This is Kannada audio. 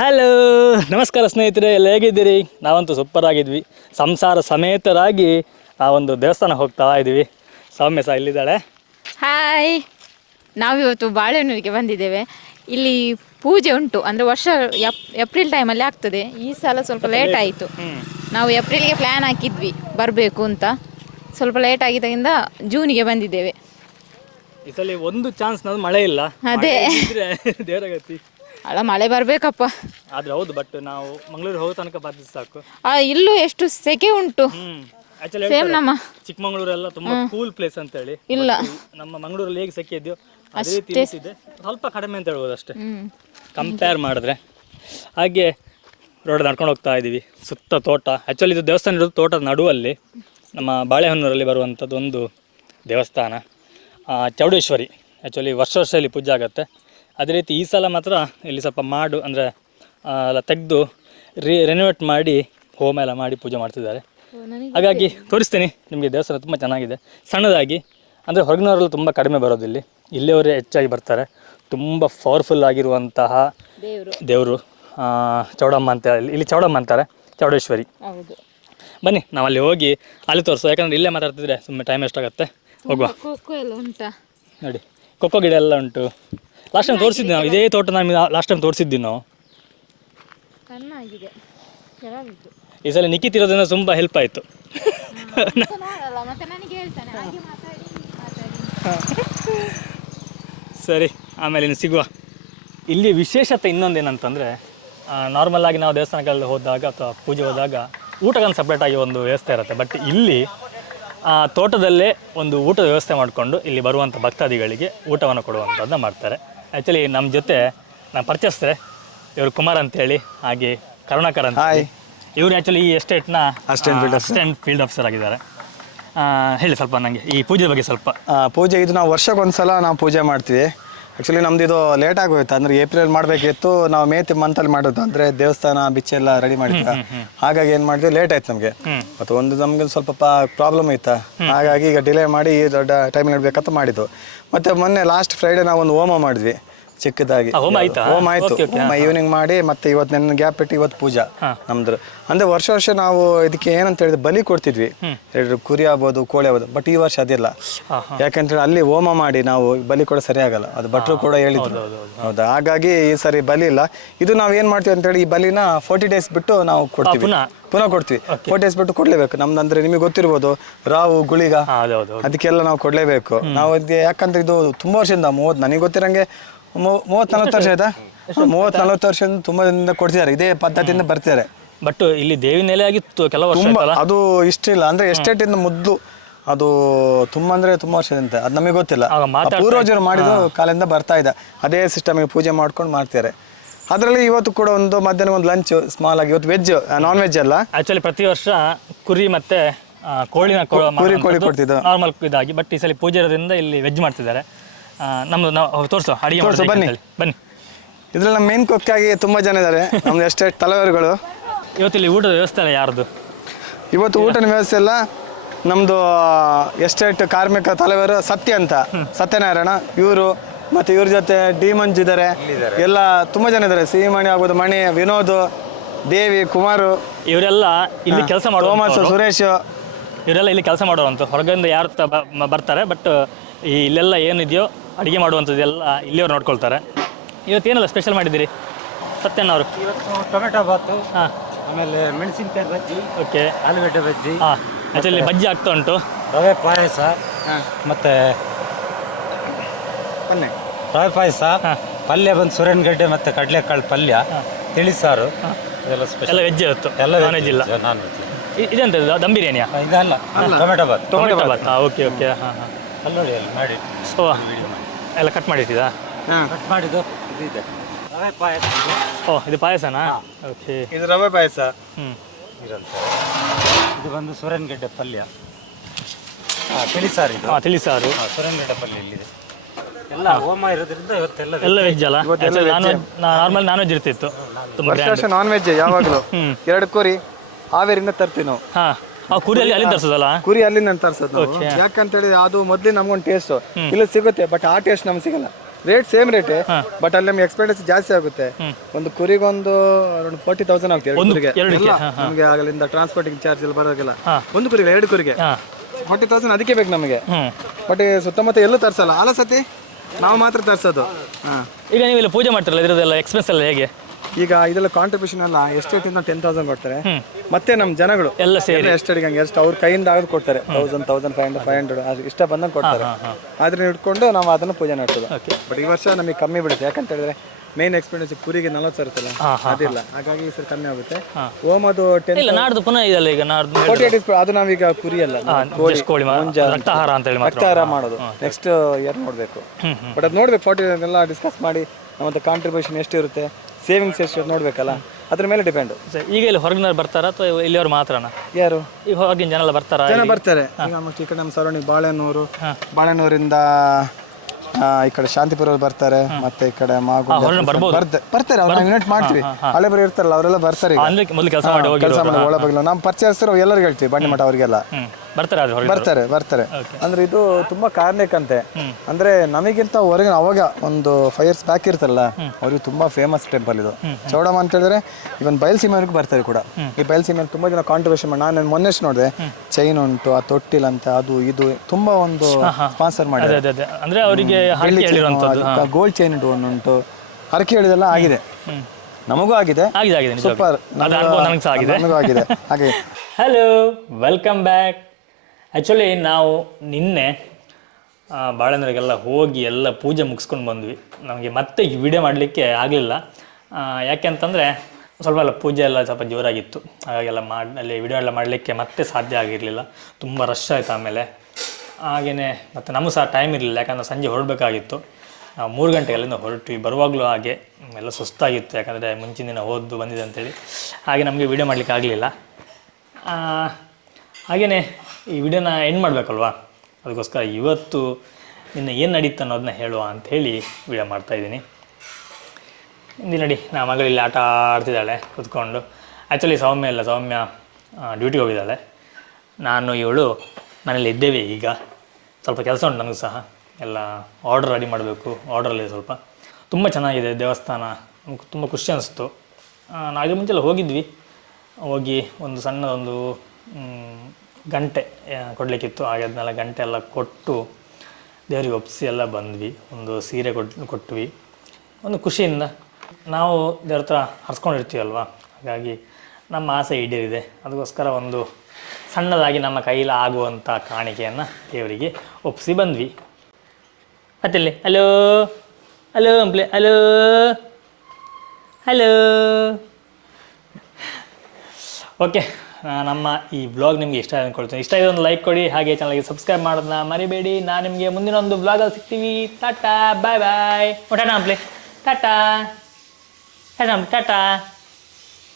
ಹಲೋ, ನಮಸ್ಕಾರ ಸ್ನೇಹಿತರೆ, ಎಲ್ಲ ಹೇಗಿದ್ದೀರಿ? ನಾವಂತೂ ಸೂಪರ್ ಆಗಿದ್ವಿ. ಸಂಸಾರ ಸಮೇತರಾಗಿ ನಾವೊಂದು ದೇವಸ್ಥಾನಕ್ಕೆ ಹೋಗ್ತಾ ಇದ್ದೀವಿ. ಸೌಮ್ಯ ಸಹ ಇಲ್ಲಿದ್ದಾಳೆ. ಹಾಯ್, ನಾವಿವತ್ತು ಬಾಳೆಹೊನ್ನೂರಿಗೆ ಬಂದಿದ್ದೇವೆ. ಇಲ್ಲಿ ಪೂಜೆ ಉಂಟು, ಅಂದರೆ ವರ್ಷ ಏಪ್ರಿಲ್ ಟೈಮಲ್ಲಿ ಆಗ್ತದೆ. ಈ ಸಲ ಸ್ವಲ್ಪ ಲೇಟ್ ಆಯಿತು. ನಾವು ಏಪ್ರಿಲ್ಗೆ ಪ್ಲ್ಯಾನ್ ಹಾಕಿದ್ವಿ ಬರಬೇಕು ಅಂತ. ಸ್ವಲ್ಪ ಲೇಟ್ ಆಗಿದ್ದರಿಂದ ಜೂನಿಗೆ ಬಂದಿದ್ದೇವೆ. ಈ ಸಲ ಒಂದು ಚಾನ್ಸ್ ನಾವು ಮಳೆ ಇಲ್ಲ. ಅದೇ ದೇವರಗತಿ ಅಲ್ಲ, ಮಳೆ ಬರಬೇಕಪ್ಪ. ಆದ್ರೆ ಹೌದು, ಬಟ್ ನಾವು ಮಂಗಳೂರು ಹೋಗೋ ತನಕ ಬಾಧಿಸಿ ಸಾಕು. ಇಲ್ಲೂ ಎಷ್ಟು ಸೆಕೆ ಉಂಟು. ಸೇಮ್ ನಮ್ಮ ಚಿಕ್ಕಮಗಳೂರೆಲ್ಲ ತುಂಬಾ ಕೂಲ್ ಪ್ಲೇಸ್ ಅಂತ ಹೇಳಿ. ಇಲ್ಲ, ನಮ್ಮ ಮಂಗಳೂರಲ್ಲಿ ಹೇಗೆ ಸೆಕೆ ಇದೆಯೋ ಅದೇ ರೀತಿ ಇದೆ, ಸ್ವಲ್ಪ ಕಡಿಮೆ ಅಂತ ಹೇಳ್ಬೋದು ಅಷ್ಟೇ ಕಂಪೇರ್ ಮಾಡಿದ್ರೆ. ಹಾಗೆ ರೋಡ್ ನಡ್ಕೊಂಡು ಹೋಗ್ತಾ ಇದ್ದೀವಿ. ಸುತ್ತ ತೋಟ. ಆ್ಯಕ್ಚುಲಿ ಇದು ದೇವಸ್ಥಾನ ಇರೋದು ತೋಟದ ನಡುವಲ್ಲಿ, ನಮ್ಮ ಬಾಳೆಹೊನ್ನೂರಲ್ಲಿ ಬರುವಂಥದ್ದು ಒಂದು ದೇವಸ್ಥಾನ, ಚೌಡೇಶ್ವರಿ. ಆ್ಯಕ್ಚುಲಿ ವರ್ಷ ಇಲ್ಲಿ ಪೂಜೆ ಆಗುತ್ತೆ. ಅದೇ ರೀತಿ ಈ ಸಲ ಮಾತ್ರ ಇಲ್ಲಿ ಸ್ವಲ್ಪ ಮಾಡು ಅಂದರೆ ಎಲ್ಲ ತೆಗೆದು ರೆನೋವೇಟ್ ಮಾಡಿ ಹೋಮ ಎಲ್ಲ ಮಾಡಿ ಪೂಜೆ ಮಾಡ್ತಿದ್ದಾರೆ. ಹಾಗಾಗಿ ತೋರಿಸ್ತೀನಿ ನಿಮಗೆ. ದೇವಸ್ಥಾನ ತುಂಬ ಚೆನ್ನಾಗಿದೆ, ಸಣ್ಣದಾಗಿ. ಅಂದರೆ ಹೊರಗಿನವರೆಲ್ಲ ತುಂಬ ಕಡಿಮೆ ಬರೋದಿಲ್ಲಿ, ಇಲ್ಲಿಯವರೇ ಹೆಚ್ಚಾಗಿ ಬರ್ತಾರೆ. ತುಂಬ ಪವರ್ಫುಲ್ ಆಗಿರುವಂತಹ ದೇವರು ಚೌಡಮ್ಮ ಅಂತ ಹೇಳಿ, ಇಲ್ಲಿ ಚೌಡಮ್ಮ ಅಂತಾರೆ, ಚೌಡೇಶ್ವರಿ. ಬನ್ನಿ ನಾವು ಅಲ್ಲಿ ಹೋಗಿ ಅಲ್ಲಿ ತೋರಿಸೋ. ಯಾಕಂದರೆ ಇಲ್ಲೇ ಮಾತಾಡ್ತಿದ್ರೆ ಸುಮ್ಮನೆ ಟೈಮ್ ಎಷ್ಟಾಗುತ್ತೆ. ಹೋಗುವ. ನೋಡಿ, ಕೊಕ್ಕೋ ಗಿಡ ಎಲ್ಲ ಉಂಟು. ಲಾಸ್ಟ್ ಟೈಮ್ ತೋರಿಸಿದ್ವಿ ನಾವು ಇದೇ ತೋಟ. ನಮಗೆ ಲಾಸ್ಟ್ ಟೈಮ್ ತೋರಿಸಿದ್ವಿ ನಾವು. ಈ ಸಲ ನಿಖಿತಿರೋದ್ರಿಂದ ತುಂಬ ಹೆಲ್ಪ್ ಆಯಿತು. ಸರಿ, ಆಮೇಲೆ ಇನ್ನು ಸಿಗುವ. ಇಲ್ಲಿ ವಿಶೇಷತೆ ಇನ್ನೊಂದೇನಂತಂದರೆ, ನಾರ್ಮಲ್ ಆಗಿ ನಾವು ದೇವಸ್ಥಾನಗಳಲ್ಲಿ ಹೋದಾಗ ಅಥವಾ ಪೂಜೆ ಹೋದಾಗ ಊಟಕ್ಕೆ ಸಪ್ರೇಟಾಗಿ ಒಂದು ವ್ಯವಸ್ಥೆ ಇರುತ್ತೆ. ಬಟ್ ಇಲ್ಲಿ ತೋಟದಲ್ಲೇ ಒಂದು ಊಟದ ವ್ಯವಸ್ಥೆ ಮಾಡಿಕೊಂಡು ಇಲ್ಲಿ ಬರುವಂಥ ಭಕ್ತಾದಿಗಳಿಗೆ ಊಟವನ್ನು ಕೊಡುವಂಥದ್ದನ್ನ ಮಾಡ್ತಾರೆ. ಆ್ಯಕ್ಚುಲಿ ನಮ್ಮ ಜೊತೆ ನಾನು ಪರಿಚಯಿಸಿದೆ, ಇವರು ಕುಮಾರ್ ಅಂತೇಳಿ, ಹಾಗೆ ಕರುಣಾಕರ್ ಅಂತ. ಇವರು ಆ್ಯಕ್ಚುಲಿ ಈ ಎಸ್ಟೇಟ್ನ ಅಸಿಸ್ಟೆಂಟ್ ಫೀಲ್ಡ್ ಆಫೀಸರ್ ಆಗಿದ್ದಾರೆ. ಹೇಳಿ ಸ್ವಲ್ಪ ನನಗೆ ಈ ಪೂಜೆ ಬಗ್ಗೆ ಸ್ವಲ್ಪ. ಪೂಜೆ ಇದು ನಾವು ವರ್ಷಕ್ಕೊಂದ್ಸಲ ನಾವು ಪೂಜೆ ಮಾಡ್ತೀವಿ. ಆ್ಯಕ್ಚುಲಿ ನಮ್ದು ಇದು ಲೇಟ್ ಆಗೋಯ್ತು. ಅಂದರೆ ಏಪ್ರಿಲ್ ಮಾಡಬೇಕಿತ್ತು, ನಾವು ಮೇ ಮಂತಲ್ಲಿ ಮಾಡೋದು. ಅಂದರೆ ದೇವಸ್ಥಾನ ಬಿಚ್ಚಿ ಎಲ್ಲ ರೆಡಿ ಮಾಡಿದ್ವಿ. ಹಾಗಾಗಿ ಏನು ಮಾಡಿದ್ವಿ, ಲೇಟ್ ಆಯ್ತು ನಮಗೆ. ಮತ್ತು ಒಂದು ನಮಗೆ ಸ್ವಲ್ಪ ಪ್ರಾಬ್ಲಮ್ ಇತ್ತು. ಹಾಗಾಗಿ ಈಗ ಡಿಲೇ ಮಾಡಿ ಈ ದೊಡ್ಡ ಟೈಮ್ ಇಡಬೇಕಂತ ಮಾಡಿದ್ದು. ಮತ್ತು ಮೊನ್ನೆ ಲಾಸ್ಟ್ ಫ್ರೈಡೇ ನಾವು ಒಂದು ಹೋಮ ಮಾಡಿದ್ವಿ ಚಿಕ್ಕದಾಗಿ. ಹೋಮ ಆಯಿತು. ಹೋಮ ಈವ್ನಿಂಗ್ ಮಾಡಿ ಮತ್ತೆ ಇವತ್ತು ನನ್ನ ಗ್ಯಾಪ್ ಬಿಟ್ಟು ಇವತ್ತು ಪೂಜಾ ನಮ್ದು. ಅಂದರೆ ವರ್ಷ ನಾವು ಇದಕ್ಕೆ ಏನಂತ ಹೇಳಿದ್ರೆ ಬಲಿ ಕೊಡ್ತಿದ್ವಿ. ಕುರಿ ಆಗ್ಬೋದು, ಕೋಳಿ ಆಗ್ಬೋದು. ಬಟ್ ಈ ವರ್ಷ ಅದಿಲ್ಲ. ಯಾಕಂತೇಳಿ ಅಲ್ಲಿ ಹೋಮ ಮಾಡಿ ನಾವು ಬಲಿ ಕೊಡೋ ಸರಿ ಆಗಲ್ಲ. ಅದು ಭಟ್ರು ಕೂಡ ಹೇಳಿದ್ರು. ಹೌದಾ, ಹಾಗಾಗಿ ಈ ಸರಿ ಬಲಿ ಇಲ್ಲ. ಇದು ನಾವು ಏನು ಮಾಡ್ತೀವಿ ಅಂತೇಳಿ, ಈ ಬಲಿನ 40 days ಬಿಟ್ಟು ನಾವು ಕೊಡ್ತೀವಿ, ಪುನಃ ಕೊಡ್ತೀವಿ. 40 days ಬಿಟ್ಟು ಕೊಡ್ಲೇಬೇಕು. ನಮ್ದು ಅಂದ್ರೆ ನಿಮಗೆ ಗೊತ್ತಿರ್ಬೋದು, ರಾವು ಗುಳಿಗ ಅದಕ್ಕೆಲ್ಲ ನಾವು ಕೊಡ್ಲೇಬೇಕು. ನಾವು ಯಾಕಂದ್ರೆ ಇದು ತುಂಬಾ ವರ್ಷದಿಂದ ನನಗೆ ಗೊತ್ತಿರಂಗೆ 30-40 ವರ್ಷ ಆಯ್ತಾ. 30-40 ವರ್ಷದಿಂದ ತುಂಬಾ ದಿನದಿಂದ ಕೊಡ್ತಿದ್ದಾರೆ, ಇದೇ ಪದ್ಧತಿಯಿಂದ ಬರ್ತಿದ್ದಾರೆ. ಬಟ್ ಇಲ್ಲಿ ದೇವಿ ನೆಲೆ ಆಗಿತ್ತು ಕೆಲವು ವರ್ಷ. ಅದು ಇಷ್ಟಿಲ್ಲ ಅಂದ್ರೆ ಎಸ್ಟೇಟ್ ಇಂದ ಮುದ್ದು ಅದು ತುಂಬಾ ಅಂದ್ರೆ ತುಂಬಾ ವರ್ಷದಿಂದ. ಅದು ನಮಗೆ ಗೊತ್ತಿಲ್ಲ, ಪೂರ್ವಜರು ಮಾಡಿದ ಕಾಲದಿಂದ ಬರ್ತಾ ಇದೆ. ಅದೇ ಸಿಸ್ಟಮ್ ಪೂಜೆ ಮಾಡ್ಕೊಂಡು ಮಾಡ್ತಾರೆ. ಅದರಲ್ಲಿ ಇವತ್ತು ಕೂಡ ಒಂದು ಮಧ್ಯಾಹ್ನ ಒಂದು ಲಂಚ್ ಸ್ಮಾಲ್ ಆಗಿ. ಇವತ್ತು ವೆಜ್, ನಾನ್ ವೆಜ್ ಅಲ್ಲ. ಆಕ್ಚುಲಿ ಪ್ರತಿ ವರ್ಷ ಕುರಿ ಮತ್ತೆ ಕೋಳಿ ಕೊಡ್ತಿದ್ದು ನಾರ್ಮಲ್ ಇದಾಗಿ. ಬಟ್ ಈ ಸಲ ಪೂಜೆ ಇರೋದ್ರಿಂದ ಇಲ್ಲಿ ವೆಜ್ ಮಾಡ್ತಿದ್ದಾರೆ. ನಮ್ದು ನಾವು ತೋರಿಸು ಅಡಿಗೆ ತೋರಿಸು, ಬನ್ನಿ. ಇದ್ರಲ್ಲಿ ನಮ್ಮ ಮೇನ್ ಕುಕ್ಕಾಗಿ ತುಂಬಾ ಜನ ಇದ್ದಾರೆ, ನಮ್ದು ಎಸ್ಟೇಟ್ ತಲೆವರುಗಳು. ಇವತ್ತು ಇಲ್ಲಿ ಊಟದ ವ್ಯವಸ್ಥೆ ಎಲ್ಲ ಯಾರ್ದು? ಇವತ್ತು ಊಟದ ವ್ಯವಸ್ಥೆ ಎಲ್ಲ ನಮ್ದು ಎಸ್ಟೇಟ್ ಕಾರ್ಮಿಕ ತಲೆವರು ಸತ್ಯ ಅಂತ, ಸತ್ಯನಾರಾಯಣ ಇವರು. ಮತ್ತೆ ಇವ್ರ ಜೊತೆ ಡಿ ಮಂಜು ಇದ್ದಾರೆ, ಎಲ್ಲ ತುಂಬಾ ಜನ ಇದ್ದಾರೆ. ಸಿಹಿಮಣಿ ಆಗ್ಬೋದು, ಮಣಿ, ವಿನೋದ್, ದೇವಿ, ಕುಮಾರು, ಇವರೆಲ್ಲ ಇಲ್ಲಿ ಕೆಲಸ ಮಾಡುವ. ಸುರೇಶ್ ಇವರೆಲ್ಲ ಇಲ್ಲಿ ಕೆಲಸ ಮಾಡೋರಂತ. ಹೊರಗಿಂದ ಯಾರು ಬರ್ತಾರೆ, ಬಟ್ ಇಲ್ಲೆಲ್ಲ ಏನಿದೆಯೋ ಅಡುಗೆ ಮಾಡುವಂಥದ್ದು ಎಲ್ಲ ಇಲ್ಲಿಯವ್ರು ನೋಡ್ಕೊಳ್ತಾರೆ. ಇವತ್ತೇನೆಲ್ಲ ಸ್ಪೆಷಲ್ ಮಾಡಿದ್ದೀರಿ ಸತ್ಯನವರು? ಇವತ್ತು ಟೊಮೆಟೊ ಬಾತು, ಆಮೇಲೆ ಮೆಣಸಿನಕಾಯಿ ಬಜ್ಜಿ, ಓಕೆ, ಆಲೂಗಡ್ಡೆ ಬಜ್ಜಿ. ಆ್ಯಕ್ಚುಲಿ ಬಜ್ಜಿ ಆಗ್ತಾ ಉಂಟು, ರವೆ ಪಾಯಸ, ಮತ್ತು ರವೆ ಪಾಯಸ, ಪಲ್ಯ ಬಂದು ಸೂರ್ಯನಗಡ್ಡೆ ಮತ್ತು ಕಡಲೆಕಾಳು ಪಲ್ಯ, ತಿಳಿಸಾರು, ಇದೆಲ್ಲ ಸ್ಪೆಷಲ್. ಎಲ್ಲ ವೆಜ್ ಇವತ್ತು, ಎಲ್ಲ ನಾನ್ ವೆಜ್ ಇಲ್ಲ. Non veg. ಇದೆಂತ ದಮ್ ಬಿರಿಯಾನಿಯಾ? ಇದಲ್ಲ, tomato bath. Tomato bath, okay okay. ಹಾಂ ಹಾಂ, ಅಲ್ಲಿ ನೋಡಿ, ಅಲ್ಲಿ ಮಾಡಿ. ಓ, ಎಲ್ಲ ಕಟ್ ಮಾಡಿಟ್ಟಿದ್ದಾ? ಕಟ್ ಮಾಡಿದ್ದು ಇದೆ ರವೆ ಪಾಯಸ. ಓ, ಇದು ಪಾಯಸನಾ? ಓಕೆ, ಇದು ರವೆ ಪಾಯಸ. ಇರಂತ ಇದು ಬಂದು ಸೂರ್ಯನಗಡ್ಡೆ ಪಲ್ಯ, ತಿಳಿಸಾರು. ಇದು ತಿಳಿಸಾರು, ಸೂರ್ಯನಗಡ್ಡೆ ಪಲ್ಯ ಇಲ್ಲಿದೆ. ಎಲ್ಲ ಹೋಮ ಇರೋದ್ರಿಂದ ಇವತ್ತೆಲ್ಲ ಎಲ್ಲ ವೆಜ್ ಅಲ್ಲ. ನಾರ್ಮಲ್ ನಾನ್ ವೆಜ್ ಇರ್ತಿತ್ತು. ವರ್ಷ ನಾನ್ ವೆಜ್ ಯಾವಾಗಲೂ. 2 ಕುರಿ ಹಾವೇರಿಂದ ತರ್ತೀವಿ ನಾವು. ಕುರಿ ಅಲ್ಲಿಂದ ತರಿಸೋದಲ್ಲ? ಕುರಿ ಅಲ್ಲಿಂದ ತರಿಸೋದು. ಯಾಕಂತ ಹೇಳಿದ್ರೆ ಅದು ಮೊದ್ಲು ನಮ್ಗೊಂದು ಟೇಸ್ಟ್ ಇಲ್ಲಿ ಸಿಗುತ್ತೆ, ಬಟ್ ಆ ಟೇಸ್ಟ್ ನಮ್ಗೆ ಸಿಗಲ್ಲ. ರೇಟ್ ಸೇಮ್ ರೇಟೇ, ಬಟ್ ಅಲ್ಲಿ ನಮ್ಗೆ ಎಕ್ಸ್ಪೆಂಡಿಚರ್ ಜಾಸ್ತಿ ಆಗುತ್ತೆ. ಒಂದು ಕುರಿಗೊಂದು ಅರೌಂಡ್ 40,000 ಆಗುತ್ತೆ, ಎರಡು ಕುರಿಗೆ. ನಮಗೆ ಆಗಲಿಂದ ಟ್ರಾನ್ಸ್ಪೋರ್ಟಿಂಗ್ ಚಾರ್ಜ್ ಎಲ್ಲ ಬರೋದಿಲ್ಲ. ಒಂದು ಕುರಿಗೆ, ಎರಡು ಕುರಿಗೆ 40,000 ಅದಕ್ಕೆ ಬೇಕು ನಮಗೆ. ಬಟ್ ಸುತ್ತಮುತ್ತ ಎಲ್ಲೂ ತರಿಸಲ್ಲ, ಅಲ್ಲ ಸತಿ ನಾವು ಮಾತ್ರ ತರಿಸೋದು. ಈಗ ನೀವು ಇಲ್ಲಿ ಪೂಜೆ ಮಾಡ್ತಿರಲ್ಲ, ಇದ್ರದ್ದೆಲ್ಲ ಎಕ್ಸ್ಪೆನ್ಸ್ ಎಲ್ಲ ಹೇಗೆ? ಈಗ ಇದೆಲ್ಲ ಕಾಂಟ್ರಿಬ್ಯೂಷನ್ ಎಲ್ಲ ಎಷ್ಟು 10,000 ಕೊಡ್ತಾರೆ. ಮತ್ತೆ ನಮ್ಮ ಜನಗಳು ಎಲ್ಲ ಸೇರಿ ಎಷ್ಟು ಅಡಿಗೆ ಎಷ್ಟು ಅವ್ರ ಕೈಯಿಂದ ಆಗೋದು ಕೊಡ್ತಾರೆ. 1,500 ಅದು ಇಷ್ಟ ಬಂದಂಗೆ ಕೊಡ್ತಾರೆ. ಆದ್ರೆ ಇಟ್ಕೊಂಡು ನಾವು ಅದನ್ನು ಪೂಜೆ ಮಾಡ್ತೇವೆ. ಬಟ್ ಈ ವರ್ಷ ನಮಗೆ ಕಮ್ಮಿ ಬಿಡುತ್ತೆ, ಯಾಕಂತ ಹೇಳಿದ್ರೆ ಮೇನ್ ಎಕ್ಸ್ಪೆಂಡಿಚರ್ ಕುರಿಗೆ 40 ಇರುತ್ತಲ್ಲ, ಅದಿಲ್ಲ. ಹಾಗಾಗಿ ಈ ಸಲ ಕಮ್ಮಿ ಆಗುತ್ತೆ. ಓಮದು 10 ನಾಡ್ದು ಪುನಃ ಇದಲ್ಲ, ಈಗ ನಾಡ್ದು 48 ಅದು ನಾವೀಗ ಕುರಿ ಅಲ್ಲ, ಕೋಳಿ ರಕ್ತಾಹಾರ ಅಂತ ಹೇಳಿ ರಕ್ತಾಹಾರ ಮಾಡೋದು. ನೆಕ್ಸ್ಟ್ ಇಯರ್ ನೋಡ್ಬೇಕು. ಬಟ್ ಅದು ನೋಡ್ಬೇಕು, 40 ಎಲ್ಲ ಡಿಸ್ಕಸ್ ಮಾಡಿ ಮತ್ತೆ ಕಾಂಟ್ರಿಬ್ಯೂಷನ್ ಎಷ್ಟಿರುತ್ತೆ, ಸೇವಿಂಗ್ಸ್ ಎಷ್ಟು ನೋಡ್ಬೇಕಲ್ಲ, ಅದ್ರ ಮೇಲೆ ಡಿಪೆಂಡ್. ಈಗ ಇಲ್ಲಿ ಹೊರಗಿನವ್ರು ಬರ್ತಾರಾ ಅಥವಾ ಇಲ್ಲಿಯವ್ರು ಮಾತ್ರನಾ? ಯಾರು ಈಗ ಹೊರಗಿನ ಜನ ಎಲ್ಲ ಬರ್ತಾರಾ? ಜನ ಬರ್ತಾರೆ. ಈಗ ಈ ಕಡೆ ನಮ್ಮ ಸರೌಂಡಿಂಗ್ ಬಾಳೆನೂರಿಂದ ಈ ಕಡೆ ಶಾಂತಿಪುರ ಬರ್ತಾರೆ, ಮತ್ತೆ ಈ ಕಡೆ ಬರ್ತಾರೆ. ಅವ್ರು ಇನ್ವೈಟ್ ಮಾಡ್ತೀವಿ, ಹಳೆ ಬರೀ ಇರ್ತಾರಲ್ಲ ಅವರೆಲ್ಲ ಬರ್ತಾರೆ. ಕೆಲಸ ಮಾಡಿ ಒಳಬಾಗಿಲು ನಮ್ಮ ಪರಿಚಯಸ್ಥರು ಎಲ್ಲರಿಗೂ ಹೇಳ್ತೀವಿ, ಬಂಡಿಮಠ ಅವರಿಗೆಲ್ಲ ಬರ್ತಾರೆ. ಅಂದ್ರೆ ಇದು ತುಂಬಾ ಕಾರ್ಣಿಕಂತೆ. ಅಂದ್ರೆ ನಮಗಿಂತ ಹೊರಗಿನ ಅವಾಗ ಒಂದು 5 years ಬ್ಯಾಕ್ ಇರ್ತಲ್ಲ, ಅವ್ರಿಗೆ ತುಂಬಾ ಫೇಮಸ್ ಟೆಂಪಲ್ ಇದು ಚೌಡಮ್ಮ ಅಂತ ಹೇಳಿದ್ರೆ. ಇವನ್ ಬಯಲುಸೀಮೆವರೆಗೂ ಬರ್ತಾರೆ ಕೂಡ. ಈ ಬಯಲುಸೀಮೆಯಲ್ಲಿ ತುಂಬಾ ಜನ ಕಾಂಟ್ರಿಬ್ಯೂಷನ್ ಮಾಡಿ, ನಾನು ಮೊನ್ನೆ ನೋಡಿದೆ, ಚೈನ್ ಉಂಟು, ಆ ತೊಟ್ಟಿಲ್ ಅಂತ, ಅದು ಇದು ತುಂಬಾ ಒಂದು ಸ್ಪಾನ್ಸರ್ ಮಾಡಿ. ಅಂದ್ರೆ ಅವರಿಗೆ ಗೋಲ್ಡ್ ಚೈನ್ ಉಂಟು, ಹರಕೆ ಹೇಳಿದೆಲ್ಲ ಆಗಿದೆ, ನಮಗೂ ಆಗಿದೆ. ಸೂಪರ್, ನಮಗೂ ಆಗಿದೆ. ಹಾಗೆ ಹಲೋ, ವೆಲ್ಕಮ್ ಬ್ಯಾಕ್. ಆ್ಯಕ್ಚುಲಿ ನಾವು ನಿನ್ನೆ ಬಾಳೆನೂರಿಗೆಲ್ಲ ಹೋಗಿ ಎಲ್ಲ ಪೂಜೆ ಮುಗಿಸ್ಕೊಂಡು ಬಂದ್ವಿ. ನಮಗೆ ಮತ್ತೆ ವಿಡಿಯೋ ಮಾಡಲಿಕ್ಕೆ ಆಗಲಿಲ್ಲ. ಯಾಕೆ ಅಂತಂದರೆ ಸ್ವಲ್ಪ ಎಲ್ಲ ಪೂಜೆ ಎಲ್ಲ ಸ್ವಲ್ಪ ಜೋರಾಗಿತ್ತು, ಹಾಗೆಲ್ಲ ಅಲ್ಲಿ ವಿಡಿಯೋ ಎಲ್ಲ ಮಾಡಲಿಕ್ಕೆ ಮತ್ತೆ ಸಾಧ್ಯ ಆಗಿರಲಿಲ್ಲ. ತುಂಬ ರಶ್ ಆಯಿತು. ಆಮೇಲೆ ಹಾಗೆಯೇ ಮತ್ತು ನಮಗೂ ಸಹ ಟೈಮ್ ಇರಲಿಲ್ಲ, ಯಾಕಂದರೆ ಸಂಜೆ ಹೊರಡಬೇಕಾಗಿತ್ತು. ನಾವು 3 ಗಂಟೆಗೆ ಅಲ್ಲಿಂದ ಹೊರಟ್ವಿ. ಬರುವಾಗಲೂ ಹಾಗೆ ಎಲ್ಲ ಸುಸ್ತಾಗಿತ್ತು, ಯಾಕಂದರೆ ಮುಂಚಿನ ದಿನ ಓದ್ದು ಬಂದಿದೆ ಅಂತೇಳಿ. ಹಾಗೆ ನಮಗೆ ವಿಡಿಯೋ ಮಾಡಲಿಕ್ಕೆ ಆಗಲಿಲ್ಲ. ಹಾಗೆಯೇ ಈ ವಿಡಿಯೋನ ಎಂಡ್ ಮಾಡಬೇಕಲ್ವಾ, ಅದಕ್ಕೋಸ್ಕರ ಇವತ್ತು ನಿನ್ನೆ ಏನು ನಡೀತು ಅನ್ನೋದನ್ನ ಹೇಳುವ ಅಂಥೇಳಿ ವಿಡಿಯೋ ಮಾಡ್ತಾಯಿದ್ದೀನಿ. ಇಲ್ಲಿ ನೋಡಿ, ನಾ ಮಗಳಲ್ಲಿ ಆಟ ಆಡ್ತಿದ್ದಾಳೆ ಕೂತ್ಕೊಂಡು. ಆ್ಯಕ್ಚುಲಿ ಸೌಮ್ಯ ಡ್ಯೂಟಿಗೆ ಹೋಗಿದ್ದಾಳೆ. ನಾನು ಇವಳು ಮನೇಲಿ ಇದ್ದೇವೆ. ಈಗ ಸ್ವಲ್ಪ ಕೆಲಸ ಉಂಟು ನನಗೂ ಸಹ, ಎಲ್ಲ ಆರ್ಡರ್ ರೆಡಿ ಮಾಡಬೇಕು. ಆರ್ಡ್ರಲ್ಲಿದೆ ಸ್ವಲ್ಪ. ತುಂಬ ಚೆನ್ನಾಗಿದೆ ದೇವಸ್ಥಾನ, ನಮ್ಗೆ ತುಂಬ ಖುಷಿ ಅನಿಸ್ತು. ನಾವು ಇದ್ರ ಮುಂಚೆಲ್ಲ ಹೋಗಿ ಒಂದು ಸಣ್ಣದೊಂದು ಗಂಟೆ ಕೊಡಲಿಕ್ಕಿತ್ತು. ಹಾಗೆ ಅದನ್ನೆಲ್ಲ ಗಂಟೆ ಎಲ್ಲ ಕೊಟ್ಟು ದೇವರಿಗೆ ಒಪ್ಪಿಸಿ ಎಲ್ಲ ಬಂದ್ವಿ. ಒಂದು ಸೀರೆ ಕೊಟ್ವಿ. ಒಂದು ಖುಷಿಯಿಂದ ನಾವು ದೇವ್ರ ಹತ್ರ ಹರಿಸ್ಕೊಂಡಿರ್ತೀವಲ್ವ, ಹಾಗಾಗಿ ನಮ್ಮ ಆಸೆ ಈಡೇರಿದೆ. ಅದಕ್ಕೋಸ್ಕರ ಒಂದು ಸಣ್ಣದಾಗಿ ನಮ್ಮ ಕೈಲಿ ಆಗುವಂಥ ಕಾಣಿಕೆಯನ್ನು ದೇವರಿಗೆ ಒಪ್ಪಿಸಿ ಬಂದ್ವಿ. ಮತ್ತೆಲ್ಲಿ ಹಲೋ ಅಂಪ್ಲೆ, ಹಲೋ. ಓಕೆ, ನಮ್ಮ ಈ ವ್ಲಾಗ್ ನಿಮಗೆ ಇಷ್ಟ ಆಗಿ ಅಂದ್ಕೊಳ್ತೀನಿ. ಇಷ್ಟ ಆಗಿದೆ ಒಂದು ಲೈಕ್ ಕೊಡಿ, ಹಾಗೆ ಚಾನಲ್ಗೆ ಸಬ್ಸ್ಕ್ರೈಬ್ ಮಾಡೋದನ್ನ ಮರಿಬೇಡಿ. ನಾನು ನಿಮಗೆ ಮುಂದಿನ ಒಂದು ವ್ಲಾಗಲ್ಲಿ ಸಿಗ್ತೀವಿ. ಟಾಟಾ, ಬಾಯ್. ಟಾಟಾ ಅಂಪ್ಲೆ, ಟಾಟಾ.